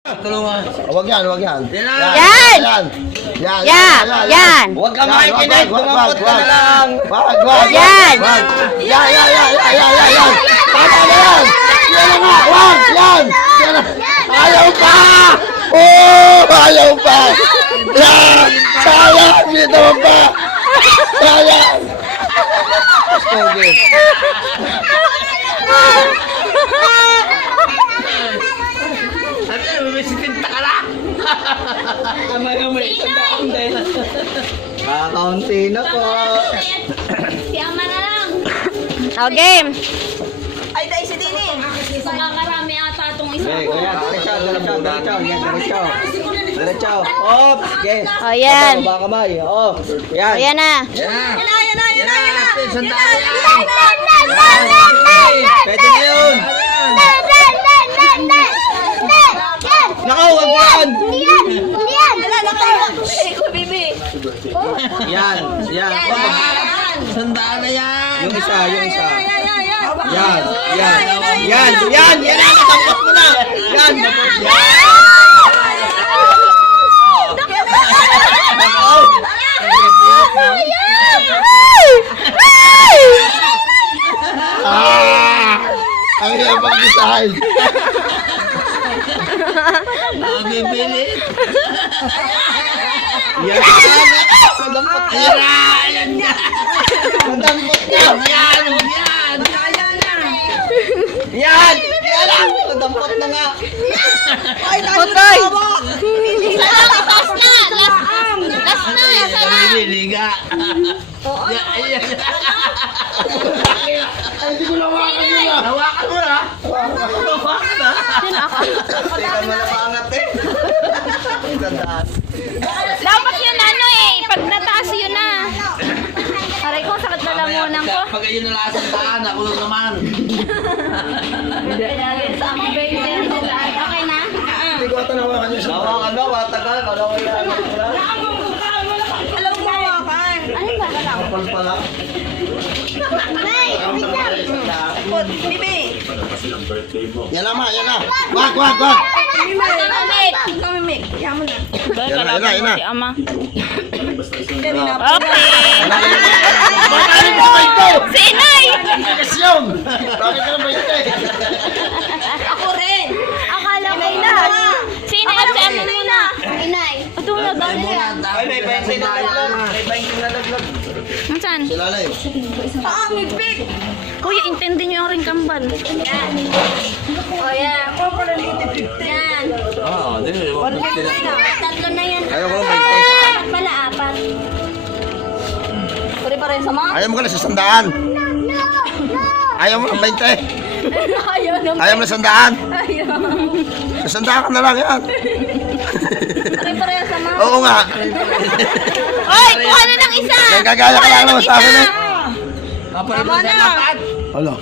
Tulungan. Wag yan, wag yan. Yan! Yan! Huwag ka makikinig, dumapot ka na lang. Wag. Yan! Yan. Tama na yan. Yan na nga, wag, yan. Yan na. Ayaw pa! Oh, ayaw pa! Yan! Sayang! Dito pa! Sayang! Okay. Ano, may sikinta ka lang. Kamay, isang taon din. Kakaunti na po. Si Ama na lang. O, game! Ay, dahil si Dini. Makakarami ata itong isa. Okay, kaya diretso. Oh, okay. O, yan. Baba kamay. Oh, O, yan. yan na. Yan. Yan na. Sandali yan. Pwede na yun. Nako, wag yan. Yan. Sandaan na yan. Yung isa. Yan. Yan ang tampot mo na. Yan. Ang hirap ang design. Nabibilit. Yan. Sadampot na. Yan. Sadampot na. Yan. Sadampot na nga. Putay! Last na. Nabiliga. Yan. Hindi ko nawakan yun ah. Hawakan mo na. Teka mo na maangat eh. Sandaan. Dapat yun ano eh. Pag nataas yun na. Aray ko, sakit na lamunan ko. Pag ayun na lang sandaan, ako lang naman. Okay na? Hindi ko ata nawakan yun sa Hawakan mo, matagal. Kala ko yan. Alam mo hawakan. Ano ba? Kapal pala. Bibi. Yan na. Wag. Kamimik. Yan mo na. Yan na. Si Ama. Kanina pa. Okay. Bakit mo ba ito? Si Inay! Kasyon! Bakit ka naman ito eh? Ako rin. Akala ko na. Si Inay at si Ama muna. Inay. Ito na daw niya. Ay, may 20 na laglag. May 20 na laglag. Saan? Sila na yun. May big. Kuya, intindi niyo yung ring kambal. Yan. O yan. Yan. Oo, di ba? Tatlo na yan. Ayaw ko, Apat pala, apat. Pwede pa rin sa mga? Ayaw mo ka na sa sandaan. Ayaw mo ng 20. Ayaw naman. Ayaw mo na sandaan. Ayaw. Sa sandaan ka na lang yan. Pwede pa rin sa mga? Oo nga. Oy, kuha na ng isa! Nagkagaya ka lang naman sa akin eh. Kapal mo sa matad. Ano?